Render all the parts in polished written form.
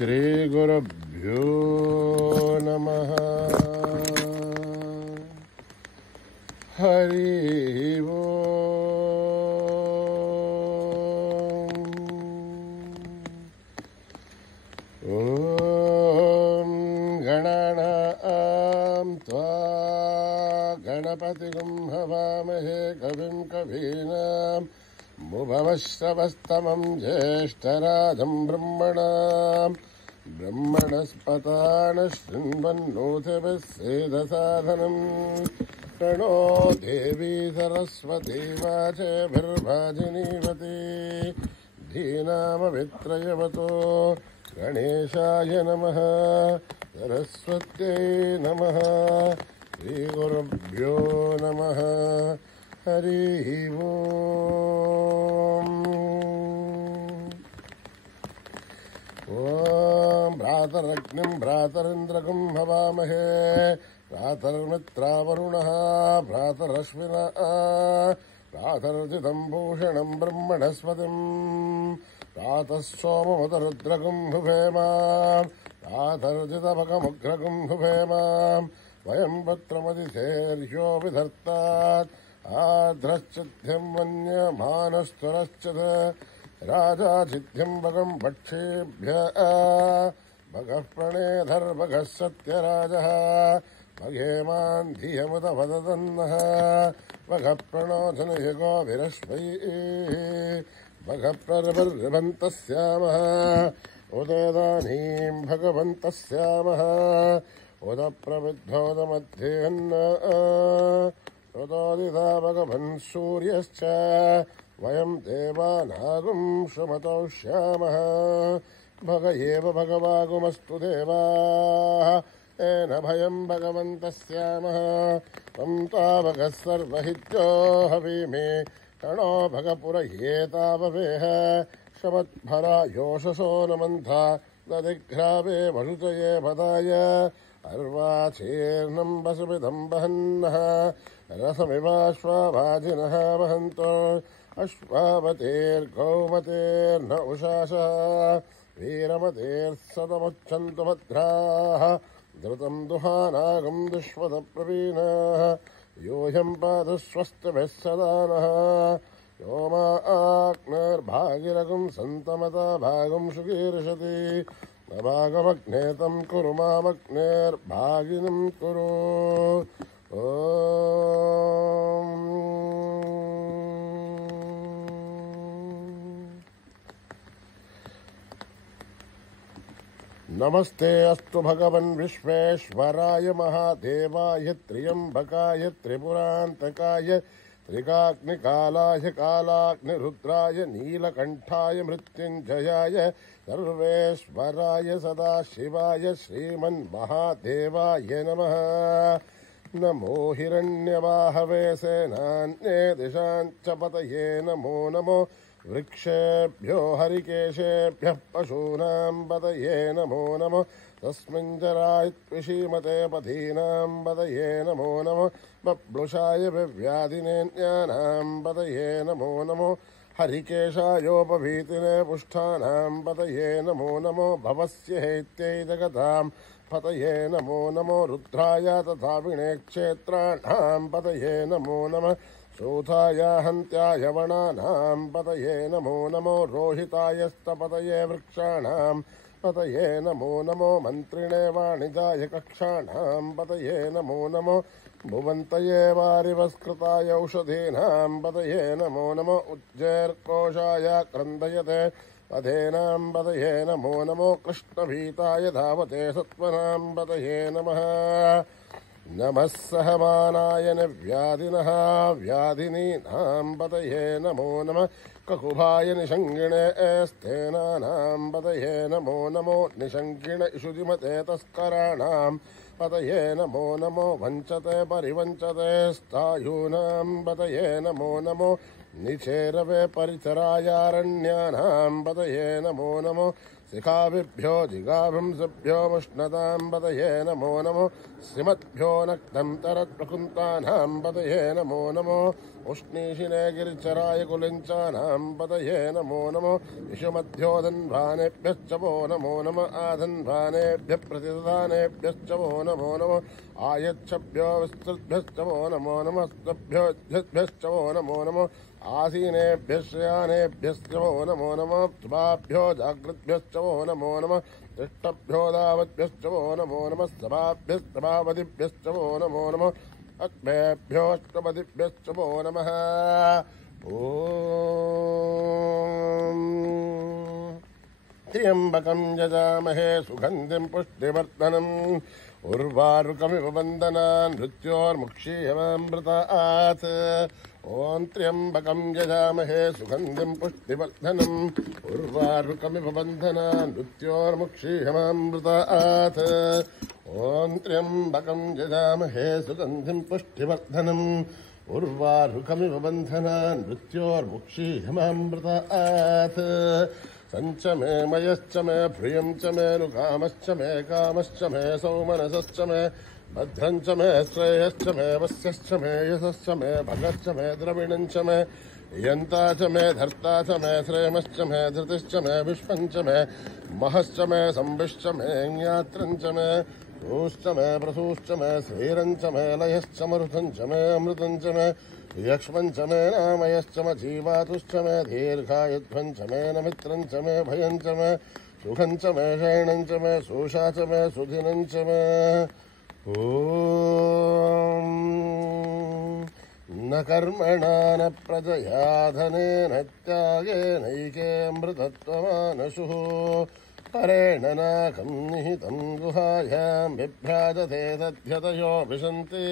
శ్రీ గురుభ్యో నమః. హరి ఓం గణానాం త్వా గణపతిగుం హవామహే కవిం కవీనాం భువశ్రవస్తమం జ్యేష్ఠరాజం బ్రహ్మణాం బ్రహ్మణస్పతాన శృణ్వన్నోతిభిः సేదసాదనం. ప్రణో దేవీ సరస్వతీ వాచభిర్వాజినీవతి ధీనామవిత్రయవతో గణేశాయ నమః. సరస్వత్యై నమః. శ్రీగురుభ్యో నమః. హరి ఓం. ఓం భ్రాతరగ్నిం భ్రాతరింద్రగం హవామహే భ్రాతర్మిత్రావరుణః భ్రాతరశ్వినః భ్రాతర్జితం భూషణం బ్రహ్మణస్పతిం భ్రాతः సోమముదరుద్రగం హుభేమ భ్రాతర్జితభగముగ్రగం హుభేమ. వయం పుత్రమదిశేర్ష్యో విధర్తాత్ ఆధ్రశ్చిద్ధ్యం వన్యమానస్తురశ్చిత్ రాజా చిద్ధ్యం భగం భక్షేభ్య భగః ప్రణేధర్భగः సత్యరాజः భగేమాన్ ధియముత వదదన్నః భగః ప్రణోధనయుగో విరశ్వై భగః ప్రర్భర్భन्तస్యామः ఉదేదానీం భగవంతస్యామः ఉద ప్రవిద్ధోదమధ్యేన్న ఉదోదితా భగవన్ సూర్యశ్చ వయం దేవానాగుం శృమతౌష్యామः భగ ఏవ భగవాగుమస్తు దేవాః ఏన భయం భగవంతస్యామః తం తావగः సర్వహిత్యో హవీమే కణో భగపురయేతావవేహ శమద్భరాయోషసో నమంథా దదిఘ్రావే వషుచయే పదాయ అర్వాచీర్ణం వసుమిదం వహన్నః రసమివాశ్వాభాజినః వహంతో అశ్వావతేర్గౌమతేర్న ఉషాసః వీరమతేర్సతముచ్చन्तు భద్రాः ధృతం దుహానాగం దుష్వద ప్రవీణాः యోహ్యం పాదు స్వస్తిభిः సదా నః यो मा आग्नेर्भागिरगं सन्तमता भागं सुगीर्षति न भागमग्ने तं कुरु मामग्नेर्भागिनं कुरु. नमस्ते अस्तु भगवन् विश्वेश्वराय महादेवाय त्र्यम्बकाय त्रिपुरान्तकाय त्रिकाग्निकालाय कालाग्निरुद्राय नीलकण्ठाय मृत्युञ्जयाय सर्वेश्वराय सदाशिवाय श्रीमन्महादेवाय नमः. नमो हिरण्यवाहवे सेनान्ये दिशाञ्च पतये नमो नमो वृक्षेभ्यो हरिकेशेभ्यः पशूनां पतये नमो नमो तस्मिञ्जरायत्विषीमते पथीनां पतये नमो नमो बब्लुषाय विव्याधिनेन्यानां पतये नमो नमो हरिकेशायोपभीतिने पुष्ठानां पतये नमो नमो भवस्य हेत्यै जगतां पतये नमो नमो रुद्राय तथा विनेक्षेत्राणां पतये नमो नमः शोथाय हन्त्याय वणानां पतये नमो नमो रोहितायस्तपतये वृक्षाणां पतये नमो नमो मन्त्रिणे वाणिजाय कक्षाणां पतये नमो नमो भुवन्तये वारिवस्कृताय औषधीनां पतये नमो नमो उज्जैर्कोशाय क्रन्दयते अधेनां पतये नमो नमो कृष्णभीताय धावते सत्त्वनां पतये नमः. नमः सहमानाय निर्व्याधिनः व्याधिनीनां पतये नमो नमः ककुभाय निषङ्गिणे स्तेनानां पतये नमो नमो निषङ्गिण इषुधिमते तस्कराणां पतये नमो नमो वञ्चते परिवञ्चते स्थायूनां पतये नमो नमो निचेरवे परिचरायारण्यानां पतये नमो नमो शिखाभिभ्यो जिगाभिंसभ्यो मुष्णतां पतये नमो नमो श्रीमद्भ्यो नक्तं तरत्प्रकुन्तानां पतये नमो नमो उष्णीशिने गिरिचराय कुलिञ्चानां पतये नमो नमो इषुमध्योधन्वानेभ्यश्च वो नमो नम आधन्वानेभ्यः प्रतिदधानेभ्यश्च वो नमो नमो आयच्छभ्यो विस्तृभ्यश्च वो नमो नमः स्तभ्योभ्यश्च वो नमो नमो आसीनेभ्यः शयानेभ्यश्च वो नमो नमः शुभाभ्यो जागृद्भ्यश्च वो नमो नमः तिष्ठभ्यो दावद्भ्यश्च वो नमो नमः सभाभ्यस्तभावदिभ्यश्च वो नमो नमः अग्नेभ्योऽष्टपदिभ्यश्च वो नमः ॐ त्र्यम्बकं यजामहे सुगन्धिं पुष्टिवर्धनम् उर्वारुकमिव बन्धनान् मृत्योर्मुक्षीयमामृतात् ॐ त्र्यम्बकं यजामहे सुगन्धिं पुष्टिवर्धनम् उर्वारुकमिव बन्धनान् मृत्योर्मुक्षीयमामृतात् ॐ त्र्यम्बकं यजामहे सुगन्धिं पुष्टिवर्धनम् उर्वारुकमिव बन्धनान् मृत्योर्मुक्षीयमामृतात् सञ्च मे मयश्च मे प्रियं च मे नुकामश्च मे कामश्च मे सौमनसश्च मे भद्रं च मे श्रेयश्च मे वस्यश्च मे यशश्च मे भगश्च मे द्रविणं च मे यन्ता च मे धर्ता च मे श्रेमश्च मे धृतिश्च मे विश्वं च मे महश्च मे संविश्च मे ज्ञात्रं च मे सूश्च मे प्रसूश्च मे श्रीरं च मे लयश्च मरुतं च मे अमृतं च मे यक्ष्मं च मे नामयश्च मे जीवातुश्च मे दीर्घायुध्वं च मे नमित्रं च मे भयं च मे सुखं च मे शयनं च मे शोषा च मे सुधिनं च मे ॐ न कर्मणा न प्रजया धनेन त्यागेनैके अमृतत्वमानशुः परेण नाकं निहितं गुहायां बिभ्राजते तद्यतयो विशन्ति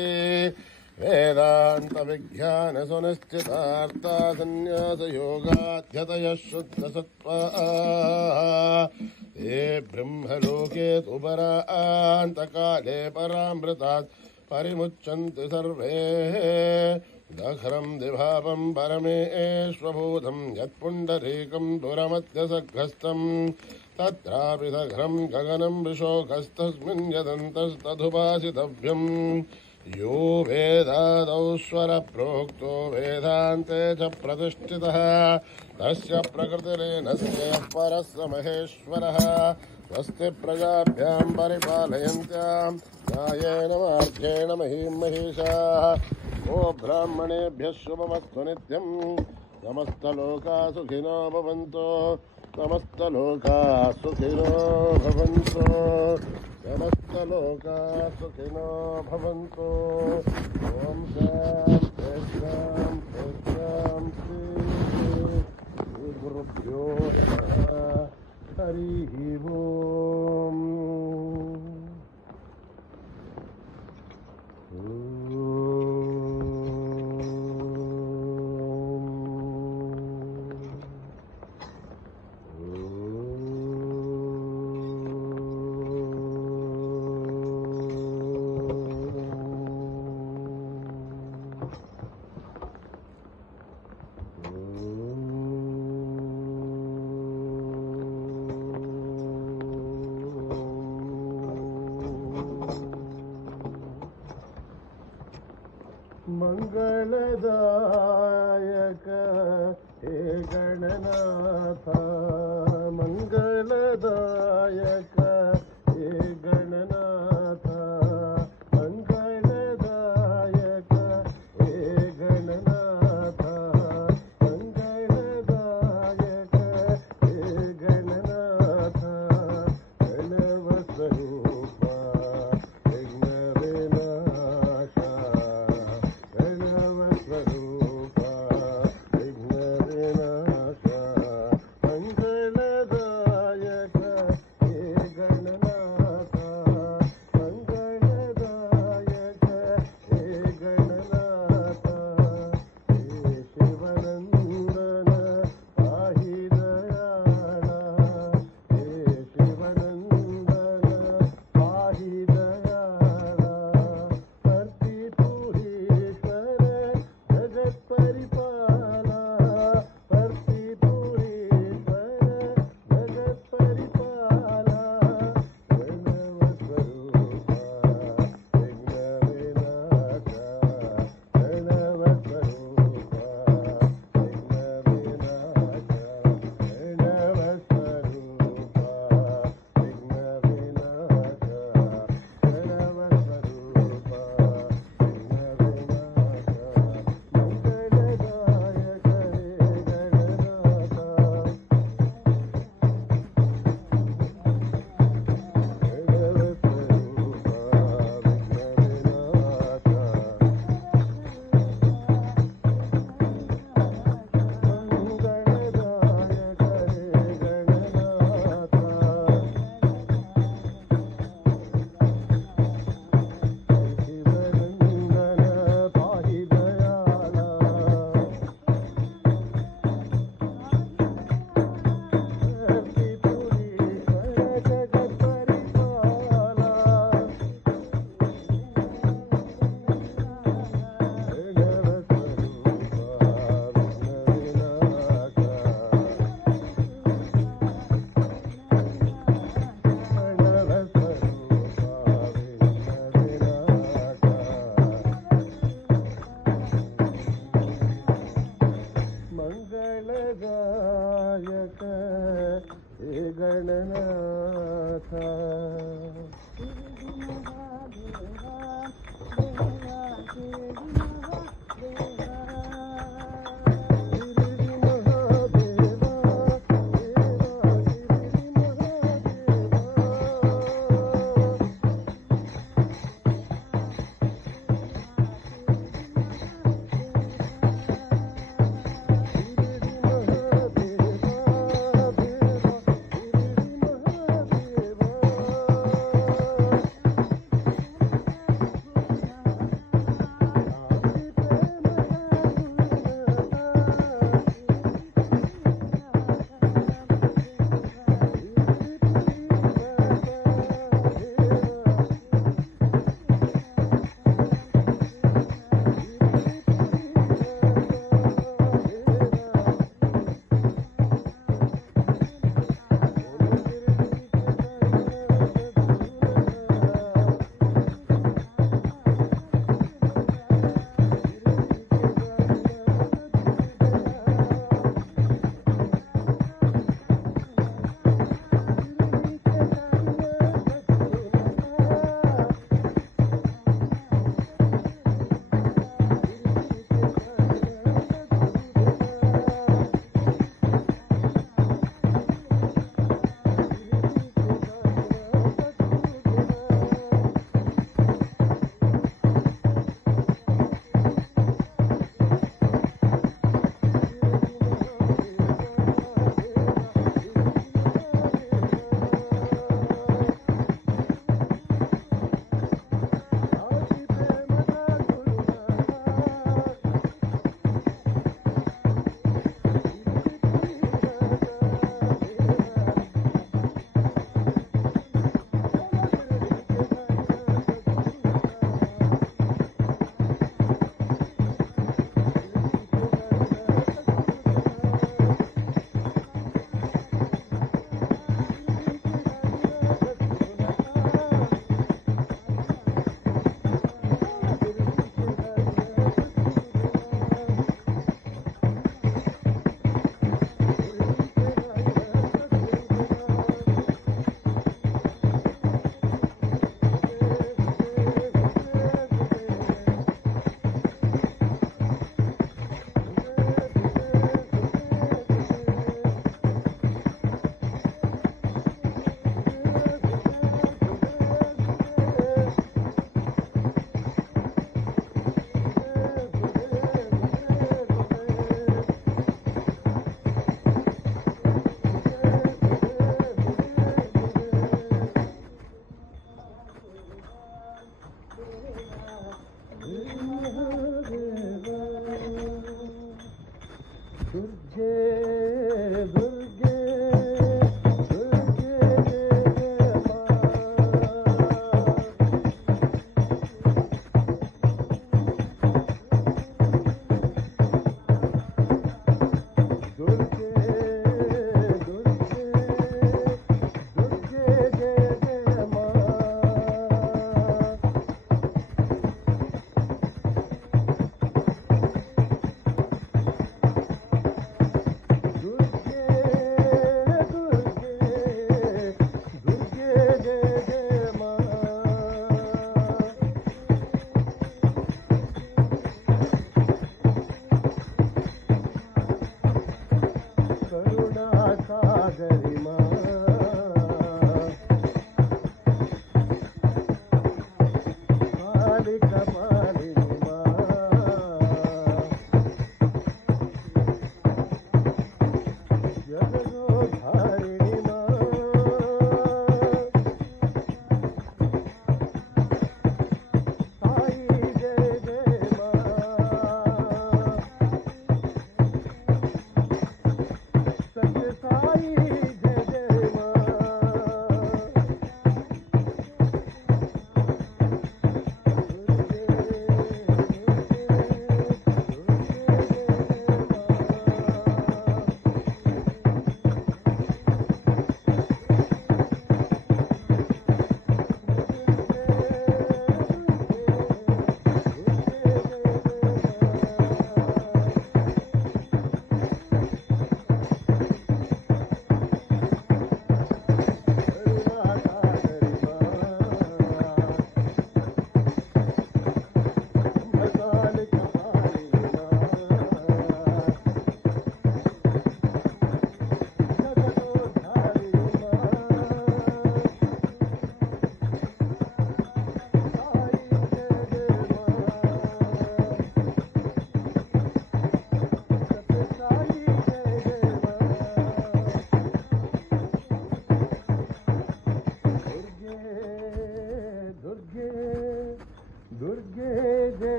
वेदान्तविज्ञानसुनिश्चितार्था सन्न्यासयोगाध्यतयः शुद्धसत्त्वाः ते ब्रह्मलोके तु परान्तकाले परामृतात् परिमुच्यन्ति सर्वे दखरं दिभावं परमेश्वभूतं यत्पुण्डरीकं दुरमध्यसघ्रस्थं तत्रापि दघ्रं गगनं विशोकस्तस्मिन् यदन्तस्तदुपासितव्यम् यो वेदादौ स्वरप्रोक्तो वेदान्ते च प्रतिष्ठितः तस्य प्रकृतिरेनस्य परः स महेश्वरः स्वस्ति प्रजाभ्यां परिपालयन्त्यां न्यायेन मार्गेण महीं महिषाः ओ ब्राह्मणेभ्यः शुभमस्तु नित्यं समस्तलोकाः सुखिनो भवन्तु समस्तलोकाः सुखिनो भवन्तु समस्तलोकाः सुखिनो भवन्तु ॐ शान्ति शान्ति शान्ति श्रीगुरुभ्यो नमः हरिः ओम् मंगलदायक हे गणनाथ मंगलदायक हे गणनाथ मंगलदायक हे गणनाथ मंगलदायक हे गणनाथ गणवस्वरूप मंगलदायक हे गणनाथ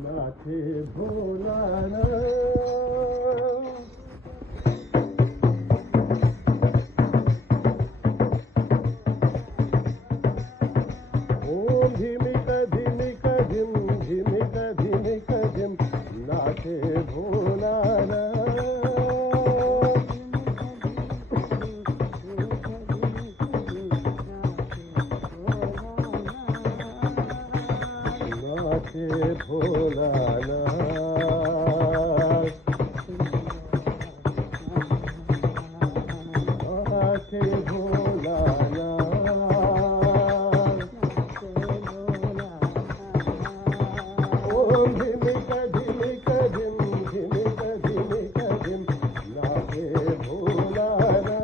नाचे भोलाना ओम धिमिक धिमिक धिम धिमिक धिमिक धिम नाचे भोलाना भोलाना नाचे भोलाना ओम धिमिक धिमिक धिम धिमिक धिमिक धिम नाचे भोलाना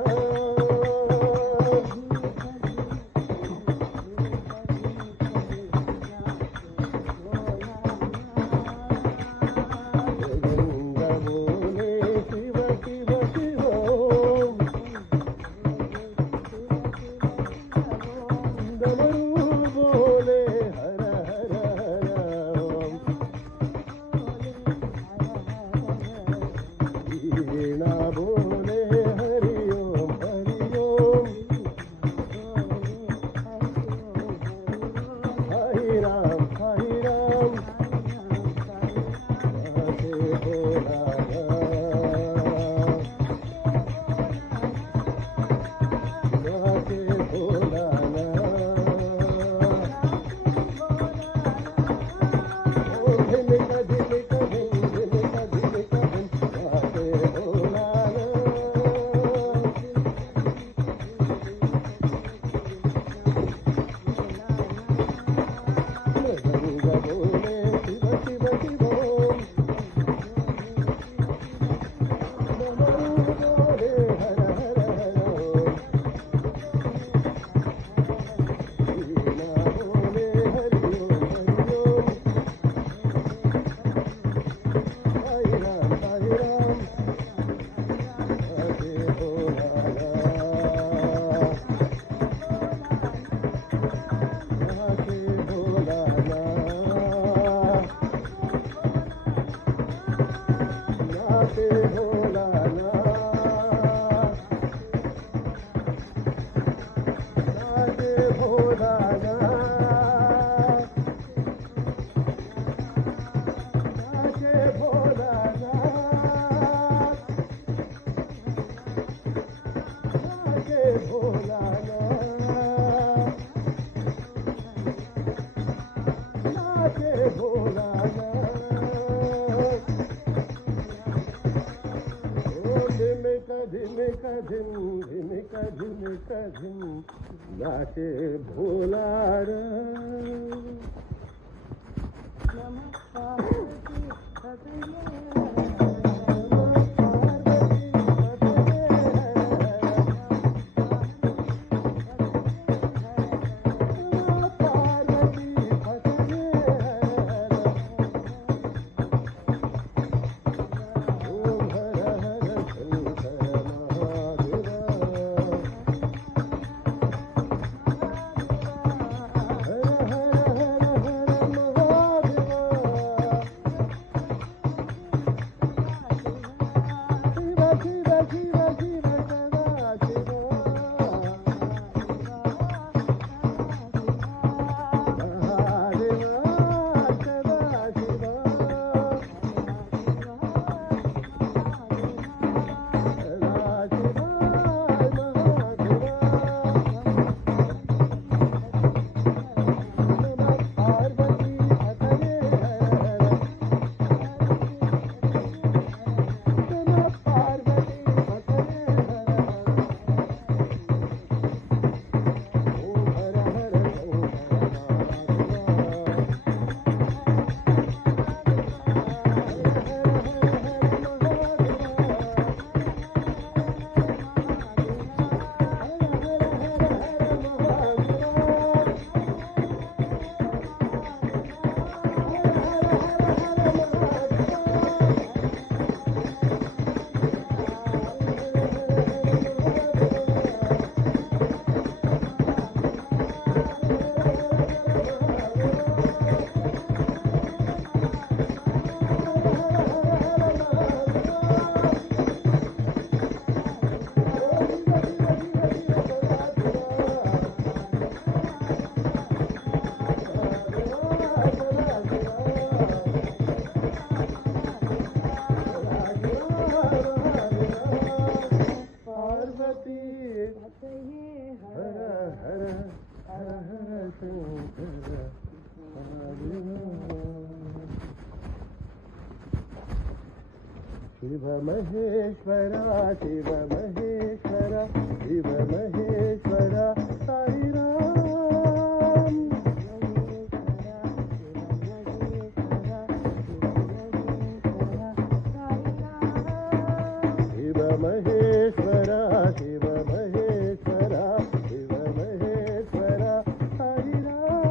धिन नाचे भोलार शिव महेश्वरा शिव महेश्वरा शिव महेश्वरा साई राम शिव महेश्वरा शिव महेश्वरा शिव महेश्वरा साई राम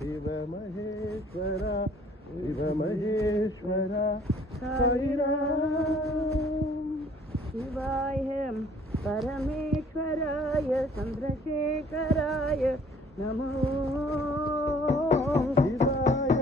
शिव महेश्वरा शिव महेश्वरा साई राम शिवाय परमेश्वराय चंद्रशेखराय नमो शिवाय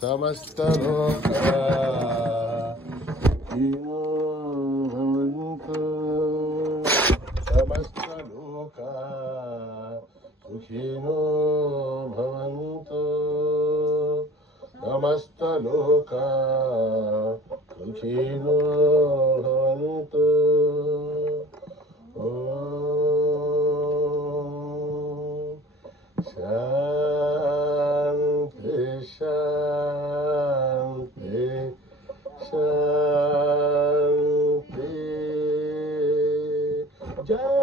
సమస్తలోకా సుఖినో భవంతు సమస్తలోకా సుఖినో భవంతు సమస్తలోకా సుఖినో భవంతు శాంతి శాంతి శాంతి జై